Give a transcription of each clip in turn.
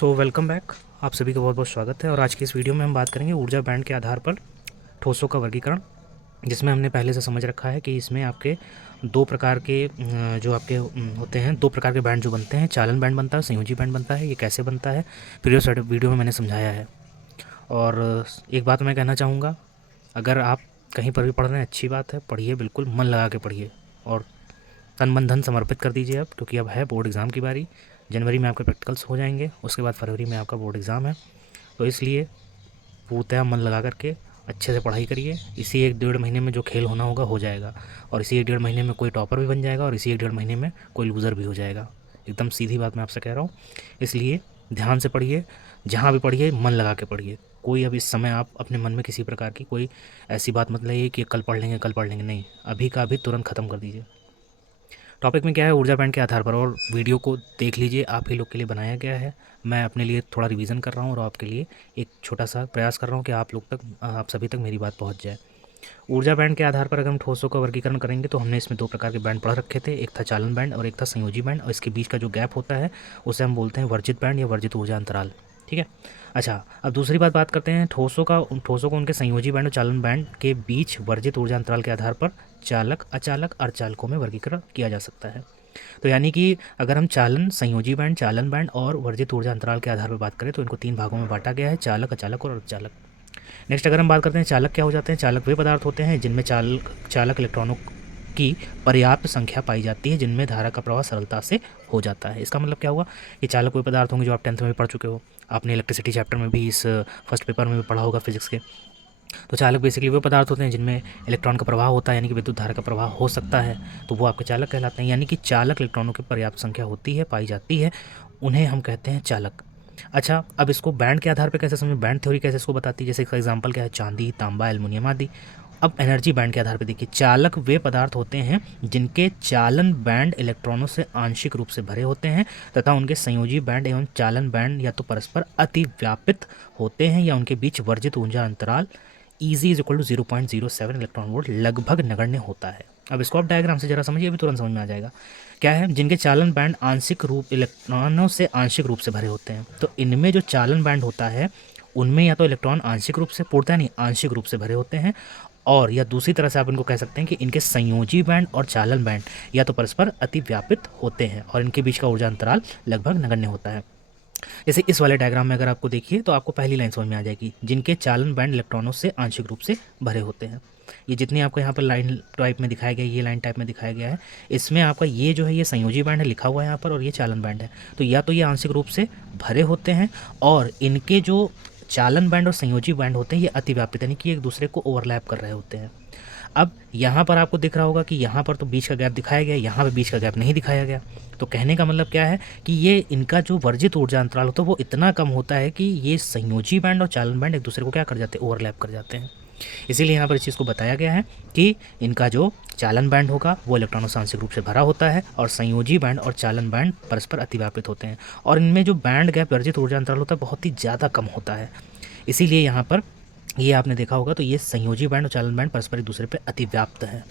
So welcome back. आप सभी का बहुत बहुत स्वागत है। और आज की इस वीडियो में हम बात करेंगे ऊर्जा बैंड के आधार पर ठोसों का वर्गीकरण, जिसमें हमने पहले से समझ रखा है कि इसमें आपके दो प्रकार के जो आपके होते हैं, दो प्रकार के बैंड जो बनते हैं, चालन बैंड बनता है, संयोजी बैंड बनता है। ये कैसे बनता है प्रीवियस वीडियो में मैंने समझाया है। और एक बात मैं कहना चाहूँगा, अगर आप कहीं पर भी पढ़ रहे हैं अच्छी बात है, पढ़िए, बिल्कुल मन लगा के पढ़िए और तन मन धन समर्पित कर दीजिए अब, क्योंकि अब है बोर्ड एग्ज़ाम की बारी। जनवरी में आपके प्रैक्टिकल्स हो जाएंगे, उसके बाद फरवरी में आपका बोर्ड एग्ज़ाम है। तो इसलिए पूर्णतः मन लगा करके अच्छे से पढ़ाई करिए। इसी 1-1.5 महीने में जो खेल होना होगा हो जाएगा, और इसी 1-1.5 महीने में कोई टॉपर भी बन जाएगा, और इसी 1-1.5 महीने में कोई लूज़र भी हो जाएगा। एकदम सीधी बात मैं आपसे कह रहा हूँ। इसलिए ध्यान से पढ़िए, जहाँ भी पढ़िए मन लगा के पढ़िए। कोई अब इस समय आप अपने मन में किसी प्रकार की कोई ऐसी बात मत लाइए कि कल पढ़ लेंगे कल पढ़ लेंगे, नहीं, अभी का अभी तुरंत ख़त्म कर दीजिए। टॉपिक में क्या है, ऊर्जा बैंड के आधार पर। और वीडियो को देख लीजिए, आप ही लोग के लिए बनाया गया है। मैं अपने लिए थोड़ा रिवीजन कर रहा हूँ और आपके लिए एक छोटा सा प्रयास कर रहा हूँ कि आप सभी तक मेरी बात पहुँच जाए। ऊर्जा बैंड के आधार पर अगर हम ठोसों का वर्गीकरण करेंगे तो हमने इसमें दो प्रकार के बैंड पढ़ रखे थे, एक था चालन बैंड और एक था संयोजी बैंड। और इसके बीच का जो गैप होता है उसे हम बोलते हैं वर्जित बैंड या वर्जित ऊर्जा अंतराल। ठीक है। अच्छा, अब दूसरी बात करते हैं ठोसों को उनके संयोजी बैंड और चालन बैंड के बीच वर्जित ऊर्जा अंतराल के आधार पर चालक, अचालक, अर्धचालकों में वर्गीकरण किया जा सकता है। तो यानी कि अगर हम चालन, संयोजी बैंड, चालन बैंड और वर्जित ऊर्जा अंतराल के आधार पर बात करें तो इनको 3 भागों में बांटा गया है, चालक, अचालक और अर्धचालक। नेक्स्ट अगर हम बात करते हैं चालक क्या हो जाते हैं, चालक वे पदार्थ होते हैं जिनमें चालक इलेक्ट्रॉनों की पर्याप्त संख्या पाई जाती है, जिनमें धारा का प्रवाह सरलता से हो जाता है। इसका मतलब क्या हुआ कि चालक वे पदार्थ होंगे जो आप 10th में भी पढ़ चुके हो, आपने इलेक्ट्रिसिटी चैप्टर में भी इस फर्स्ट पेपर में भी पढ़ा होगा फिजिक्स के। तो चालक बेसिकली वो पदार्थ होते हैं जिनमें इलेक्ट्रॉन का प्रवाह होता है, यानी कि विद्युत धारा का प्रवाह हो सकता है, तो वो आपके चालक कहलाते हैं। यानी कि चालक इलेक्ट्रॉनों की पर्याप्त संख्या होती है, पाई जाती है, उन्हें हम कहते हैं चालक। अच्छा, अब इसको बैंड के आधार पर कैसे समझें, बैंड थ्योरी कैसे इसको बताती है। जैसे इसका एग्जाम्पल क्या है, चांदी, तांबा, एल्युमिनियम आदि। अब एनर्जी बैंड के आधार पर देखिए, चालक वे पदार्थ होते हैं जिनके चालन बैंड इलेक्ट्रॉनों से आंशिक रूप से भरे होते हैं, तथा उनके संयोजी बैंड एवं चालन बैंड या तो परस्पर अतिव्यापित होते हैं या उनके बीच वर्जित ऊर्जा अंतराल Eg = 0.07 इलेक्ट्रॉन वोल्ट लगभग नगण्य होता है। अब इसको आप डायग्राम से जरा समझिए, अभी तुरंत समझ में आ जाएगा। क्या है, जिनके चालन बैंड आंशिक रूप इलेक्ट्रॉनों से आंशिक रूप से भरे होते हैं। तो इनमें जो चालन बैंड होता है उनमें या तो इलेक्ट्रॉन आंशिक रूप से, पूर्णतः नहीं, आंशिक रूप से भरे होते हैं, और या दूसरी तरह से आप इनको कह सकते हैं कि इनके संयोजी बैंड और चालन बैंड या तो परस्पर अतिव्यापित होते हैं और इनके बीच का ऊर्जा अंतराल लगभग नगण्य होता है। जैसे इस वाले डायग्राम में अगर आपको देखिए तो आपको पहली लाइन समझ में आ जाएगी, जिनके चालन बैंड इलेक्ट्रॉनों से आंशिक रूप से भरे होते हैं। ये जितनी आपको यहाँ पर लाइन टाइप में दिखाया गया है, ये लाइन टाइप में दिखाया गया है, इसमें आपका ये जो है ये संयोजी बैंड है लिखा हुआ है यहाँ पर, और ये चालन बैंड है। तो या तो ये आंशिक रूप से भरे होते हैं, और इनके जो चालन बैंड और संयोजी बैंड होते हैं ये अतिव्यापित, यानी कि एक दूसरे को ओवरलैप कर रहे होते हैं। अब यहाँ पर आपको दिख रहा होगा कि यहाँ पर तो बीच का गैप दिखाया गया, यहाँ पर बीच का गैप नहीं दिखाया गया। तो कहने का मतलब क्या है कि ये इनका जो वर्जित ऊर्जा अंतराल होता है वो इतना कम होता है कि ये संयोजी बैंड और चालन बैंड एक दूसरे को क्या कर जाते हैं, ओवरलैप कर जाते हैं। इसीलिए यहाँ पर इस चीज़ को बताया गया है कि इनका जो चालन बैंड होगा वो इलेक्ट्रॉनों से आंशिक रूप से भरा होता है, और संयोजी बैंड और चालन बैंड परस्पर अतिव्यापित होते हैं, और इनमें जो बैंड गैप वर्जित ऊर्जा अंतराल होता है बहुत ही ज़्यादा कम होता है। इसीलिए यहाँ पर ये आपने देखा होगा, तो ये संयोजी बैंड और चालन बैंड परस्पर एक दूसरे पे अतिव्याप्त है।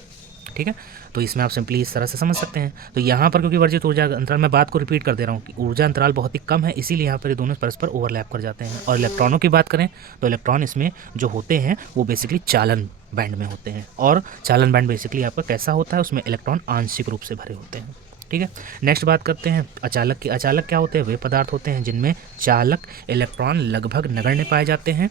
ठीक है, तो इसमें आप सिंपली इस तरह से समझ सकते हैं। तो यहाँ पर क्योंकि वर्जित ऊर्जा अंतराल, मैं बात को रिपीट कर दे रहा हूँ कि ऊर्जा अंतराल बहुत ही कम है, इसीलिए यहाँ पर ये दोनों परस्पर ओवरलैप कर जाते हैं। और इलेक्ट्रॉनों की बात करें तो इलेक्ट्रॉन इसमें जो होते हैं वो बेसिकली चालन बैंड में होते हैं, और चालन बैंड बेसिकली आपका कैसा होता है, उसमें इलेक्ट्रॉन आंशिक रूप से भरे होते हैं। ठीक है, नेक्स्ट बात करते हैं अचालक की। अचालक क्या होते हैं, वे पदार्थ होते हैं जिनमें चालक इलेक्ट्रॉन लगभग नगण्य पाए जाते हैं,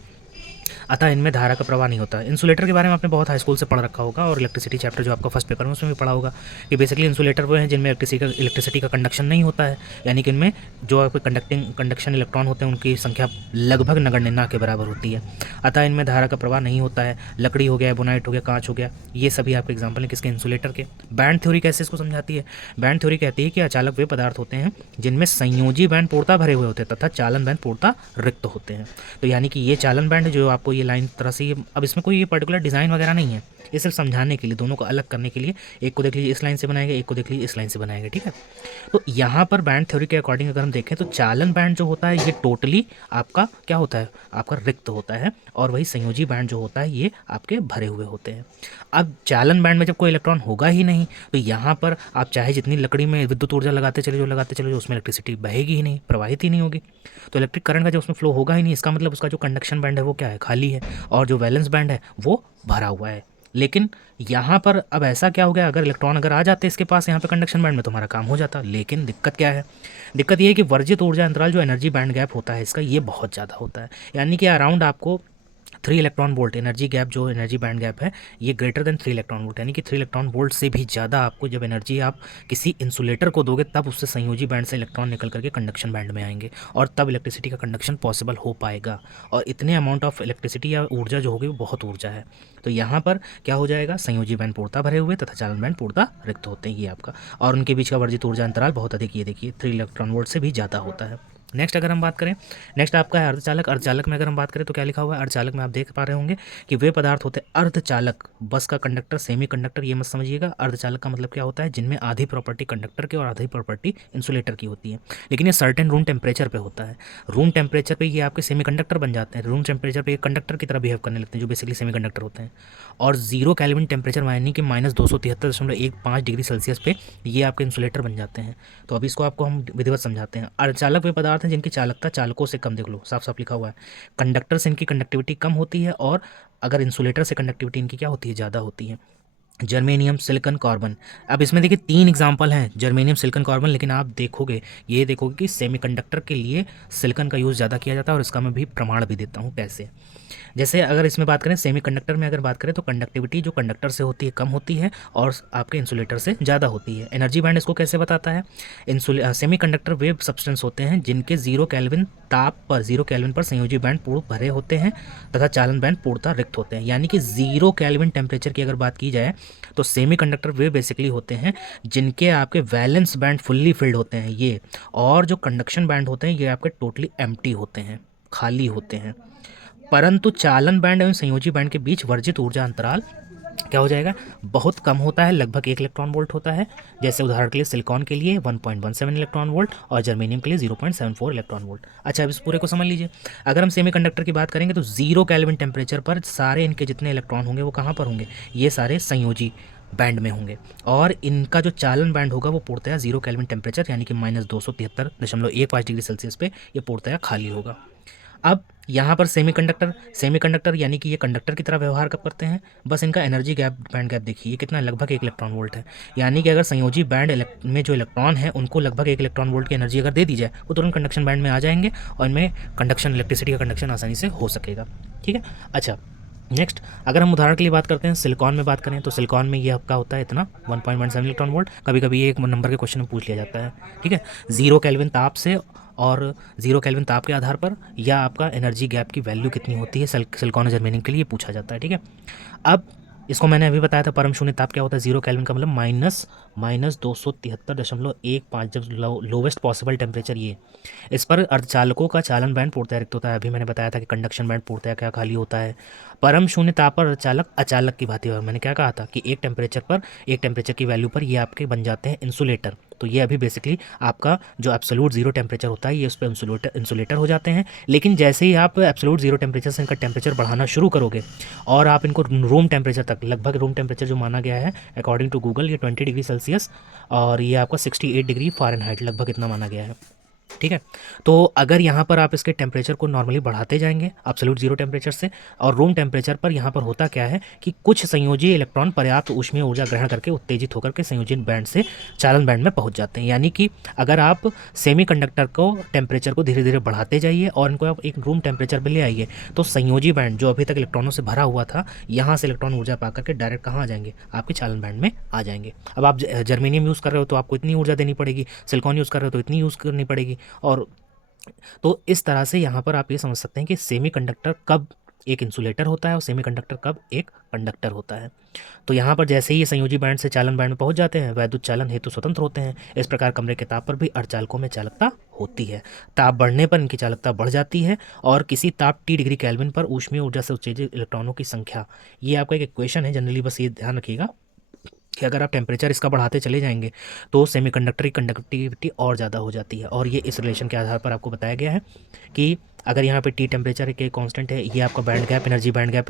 अतः इनमें धारा का प्रवाह नहीं होता। इंसुलेटर के बारे में आपने बहुत हाई स्कूल से पढ़ रखा होगा, और इलेक्ट्रिसिटी चैप्टर जो आपका फर्स्ट पेपर में उसमें भी पढ़ा होगा कि बेसिकली इंसुलेटर वो हैं जिनमें इलेक्ट्रिसिटी का कंडक्शन नहीं होता है, यानी कि इनमें जो आपके कंडक्शन इलेक्ट्रॉन होते हैं उनकी संख्या लगभग नगण्य ना के बराबर होती है, अतः इनमें धारा का प्रवाह नहीं होता है। लकड़ी हो गया, एबोनाइट हो गया, कांच हो गया, ये सभी आपके एग्जाम्पल हैं किसके, इंसुलेटर के। बैंड थ्योरी कैसे इसको समझाती है, बैंड थ्योरी कहती है कि अचालक वे पदार्थ होते हैं जिनमें संयोजी बैंड पूर्णतः भरे हुए होते हैं तथा चालन बैंड पूर्णतः रिक्त होते हैं। तो यानी कि ये चालन बैंड जो आपको ये लाइन तरह से, ये अब इसमें कोई ये पर्टिकुलर डिज़ाइन वगैरह नहीं है, ये सिर्फ समझाने के लिए, दोनों को अलग करने के लिए। एक को देख लीजिए इस लाइन से बनाएंगे, एक को देख लीजिए इस लाइन से बनाएंगे, ठीक है। तो यहाँ पर बैंड थ्योरी के अकॉर्डिंग अगर हम देखें तो चालन बैंड जो होता है ये टोटली आपका क्या होता है, आपका रिक्त होता है, और वही संयोजी बैंड जो होता है ये आपके भरे हुए होते हैं। अब चालन बैंड में जब कोई इलेक्ट्रॉन होगा ही नहीं तो यहाँ पर आप चाहे जितनी लकड़ी में विद्युत ऊर्जा लगाते चले जो उसमें इलेक्ट्रिसिटी बहेगी ही नहीं, प्रवाहित ही नहीं होगी। तो इलेक्ट्रिक करंट का जब उसमें फ्लो होगा ही नहीं, इसका मतलब उसका जो कंडक्शन बैंड है वो क्या है, खाली है, और जो वैलेंस बैंड है वो भरा हुआ है। लेकिन यहाँ पर अब ऐसा क्या हो गया, अगर इलेक्ट्रॉन अगर आ जाते इसके पास यहाँ पे कंडक्शन बैंड में तो हमारा काम हो जाता। लेकिन दिक्कत क्या है, दिक्कत ये है कि वर्जित ऊर्जा अंतराल जो एनर्जी बैंड गैप होता है इसका, ये बहुत ज़्यादा होता है। यानी कि अराउंड आपको 3 इलेक्ट्रॉन वोल्ट एनर्जी गैप, जो एनर्जी बैंड गैप है ये ग्रेटर देन 3 इलेक्ट्रॉन वोल्ट, यानी कि 3 इलेक्ट्रॉन वोल्ट से भी ज़्यादा आपको जब एनर्जी आप किसी इंसुलेटर को दोगे तब उससे संयोजी बैंड से इलेक्ट्रॉन निकल करके कंडक्शन बैंड में आएंगे, और तब इलेक्ट्रिसिटी का कंडक्शन पॉसिबल हो पाएगा। और इतने अमाउंट ऑफ इलेक्ट्रिसिटी या ऊर्जा जो होगी वो बहुत ऊर्जा है। तो यहाँ पर क्या हो जाएगा, संयोजी बैंड पूर्णतः भरे हुए तथा चालन बैंड पूर्णतः रिक्त होते हैं ये आपका, और उनके बीच का वर्जित ऊर्जा अंतराल बहुत अधिक, ये देखिए 3 इलेक्ट्रॉन वोल्ट से भी ज़्यादा होता है। नेक्स्ट अगर हम बात करें, नेक्स्ट आपका है अर्धचालक। अर्धचालक में अगर हम बात करें तो क्या लिखा हुआ है, अर्धचालक में आप देख पा रहे होंगे कि वे पदार्थ होते हैं अर्धचालक, बस का कंडक्टर, सेमी कंडक्टर, ये मत समझिएगा। अर्धचालक का मतलब क्या होता है, जिनमें आधी प्रॉपर्टी कंडक्टर की और आधी प्रॉपर्टी इंसुलेटर की होती है, लेकिन ये सर्टेन रूम टेम्परेचर पे होता है। रूम टेम्परेचर पे ये आपके सेमी कंडक्टर बन जाते हैं, रूम टेम्परेचर पे ये कंडक्टर की तरह बिहेव करने लगते हैं जो बेसिकली सेमी कंडक्टर होते हैं। और 0 केल्विन टेम्परेचर यानी कि -273.15 डिग्री सेल्सियस पे ये आपके इंसुलेटर बन जाते हैं। तो अभी इसको आपको हम विधिवत समझाते हैं। अर्धचालक वे पदार्थ हैं जिनकी चालकता चालकों से कम, देख लो साफ साफ लिखा हुआ है, कंडक्टर से इनकी कंडक्टिविटी कम होती है, और अगर इंसुलेटर से कंडक्टिविटी इनकी क्या होती है, ज़्यादा होती है। Germanium, silicon, carbon. अब इसमें देखिए 3 एग्जांपल हैं, जर्मेनियम, सिलिकॉन, कार्बन, लेकिन आप देखोगे ये देखोगे कि सेमीकंडक्टर के लिए सिलिकॉन का यूज़ ज़्यादा किया जाता है, और इसका मैं भी प्रमाण भी देता हूँ कैसे। जैसे अगर इसमें बात करें सेमीकंडक्टर में अगर बात करें तो कंडक्टिविटी जो कंडक्टर से होती है कम होती है, और आपके इंसुलेटर से ज़्यादा होती है। एनर्जी बैंड इसको कैसे बताता है, सेमीकंडक्टर वे सब्सटेंस होते हैं जिनके 0 केल्विन ताप पर, 0 केल्विन पर संयोजी बैंड पूर्ण भरे होते हैं तथा चालन बैंड पूर्णतः रिक्त होते हैं। यानी कि 0 केल्विन टेम्परेचर की अगर बात की जाए तो सेमीकंडक्टर वे बेसिकली होते हैं जिनके आपके वैलेंस बैंड फुल्ली फिल्ड होते हैं ये, और जो कंडक्शन बैंड होते हैं ये आपके टोटली एम्प्टी होते हैं, खाली होते हैं। परंतु चालन बैंड एवं संयोजी बैंड के बीच वर्जित ऊर्जा अंतराल क्या हो जाएगा, बहुत कम होता है, लगभग 1 इलेक्ट्रॉन वोल्ट होता है। जैसे उदाहरण के लिए सिलिकॉन के लिए 1.17 इलेक्ट्रॉन वोल्ट और जर्मेनियम के लिए 0.74 इलेक्ट्रॉन वोल्ट। अच्छा, अब इस पूरे को समझ लीजिए। अगर हम सेमीकंडक्टर की बात करेंगे तो 0 केल्विन टेम्परेचर पर सारे इनके जितने इलेक्ट्रॉन होंगे वो कहाँ पर होंगे, ये सारे संयोजी बैंड में होंगे, और इनका जो चालन बैंड होगा वो पूर्णतया 0 केल्विन टेम्परेचर यानी कि -273.15 डिग्री सेल्सियस पे ये पूर्णतया खाली होगा। अब यहाँ पर सेमीकंडक्टर यानी कि ये कंडक्टर की तरह व्यवहार कब करते हैं, बस इनका एनर्जी गैप, बैंड गैप देखिए कितना, लगभग 1 इलेक्ट्रॉन वोल्ट है। यानी कि अगर संयोजी बैंड में जो इलेक्ट्रॉन है उनको लगभग 1 इलेक्ट्रॉन वोल्ट की एनर्जी अगर दे दी जाए वो तुरंत कंडक्शन बैंड में आ जाएंगे, और इनमें कंडक्शन, इलेक्ट्रिसिटी का कंडक्शन आसानी से हो सकेगा। ठीक है। अच्छा, नेक्स्ट अगर हम उदाहरण के लिए बात करते हैं सिलिकॉन में बात करें तो सिलिकॉन में ये आपका होता है इतना 1.17 इलेक्ट्रॉन वोल्ट। कभी कभी ये एक नंबर के क्वेश्चन में पूछ लिया जाता है, ठीक है, 0 केल्विन ताप से और 0 केल्विन ताप के आधार पर, या आपका एनर्जी गैप की वैल्यू कितनी होती है सिलिकॉन और जर्मेनियम के लिए पूछा जाता है। ठीक है। अब इसको मैंने अभी बताया था, परम शून्य ताप क्या होता है, 0 केल्विन का मतलब -273.15 जब लोवेस्ट पॉसिबल टेम्परेचर ये। इस पर अर्धचालकों का चालन बैंड पूर्णतया रिक्त होता है। अभी मैंने बताया था कि कंडक्शन बैंड पूर्णतया क्या खाली होता है। परम शून्य ताप पर अर्धचालक अचालक की भांति, मैंने क्या कहा था कि एक टेम्परेचर की वैल्यू पर ये आपके बन जाते हैं इंसुलेटर। तो ये अभी बेसिकली आपका जो एब्सोल्यूट 0 टेम्परेचर होता है ये उस पर इंसुलेटर हो जाते हैं। लेकिन जैसे ही आप एब्सोल्यूट 0 टेम्परेचर से इनका टेम्परेचर बढ़ाना शुरू करोगे और आप इनको रूम टेम्परेचर तक, लगभग रूम टेम्परेचर जो माना गया है अकॉर्डिंग टू गूगल ये 20 डिग्री सेल्सियस और ये आपका 68 डिग्री फ़ारेनहाइट लगभग इतना माना गया है। ठीक है। तो अगर यहाँ पर आप इसके टेम्परेचर को नॉर्मली बढ़ाते जाएंगे एब्सोल्यूट 0 टेम्परेचर से, और रूम टेम्परेचर पर यहाँ पर होता क्या है कि कुछ संयोजी इलेक्ट्रॉन पर्याप्त ऊष्मीय ऊर्जा ग्रहण करके उत्तेजित होकर के संयोजी बैंड से चालन बैंड में पहुँच जाते हैं। यानी कि अगर आप सेमीकंडक्टर को टेम्परेचर को धीरे धीरे बढ़ाते जाइए और इनको आप एक रूम टेम्परेचर पर ले आइए तो संयोजी बैंड जो अभी तक इलेक्ट्रॉनों से भरा हुआ था यहाँ से इलेक्ट्रॉन ऊर्जा पा करके डायरेक्ट कहाँ आ जाएंगे, आपके चालन बैंड में आ जाएंगे। अब आप जर्मेनियम यूज़ कर रहे हो तो आपको इतनी ऊर्जा देनी पड़ेगी, सिलिकॉन यूज़ कर रहे हो तो इतनी यूज़ करनी पड़ेगी। और तो इस तरह से यहाँ पर आप ये समझ सकते हैं कि सेमीकंडक्टर कब एक इंसुलेटर होता है और सेमीकंडक्टर कब एक कंडक्टर होता है। तो यहाँ पर जैसे ही ये संयोजी बैंड से चालन बैंड में पहुँच जाते हैं वैद्युत चालन हेतु स्वतंत्र होते हैं। इस प्रकार कमरे के ताप पर भी अर्धचालकों में चालकता होती है। ताप बढ़ने पर इनकी चालकता बढ़ जाती है और किसी ताप T डिग्री केल्विन पर ऊष्मीय ऊर्जा से उत्तेजित इलेक्ट्रॉनों की संख्या, ये आपका एक इक्वेशन है जनरली, बस ये ध्यान रखिएगा कि अगर आप टेम्परेचर इसका बढ़ाते चले जाएंगे तो सेमीकंडक्टर की कंडक्टिविटी और ज़्यादा हो जाती है। और ये इस रिलेशन के आधार पर आपको बताया गया है कि अगर यहाँ पे T टेम्परेचर के कांस्टेंट है, ये आपका बैंड गैप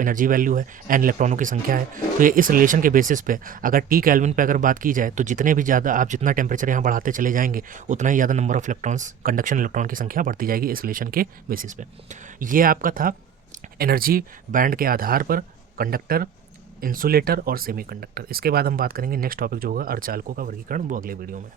एनर्जी वैल्यू है, n इलेक्ट्रॉनों की संख्या है, तो ये इस रिलेशन के बेसिस पे अगर T केल्विन पे अगर बात की जाए तो जितने भी ज़्यादा आप जितना टेम्परेचर यहाँ बढ़ाते चले जाएंगे उतना ही ज़्यादा number of electrons, conduction electron की संख्या बढ़ती जाएगी इस रिलेशन के बेसिस पे। ये आपका था एनर्जी बैंड के आधार पर कंडक्टर, इंसुलेटर और सेमीकंडक्टर। इसके बाद हम बात करेंगे नेक्स्ट टॉपिक जो होगा अर्धचालकों का वर्गीकरण, वो अगले वीडियो में।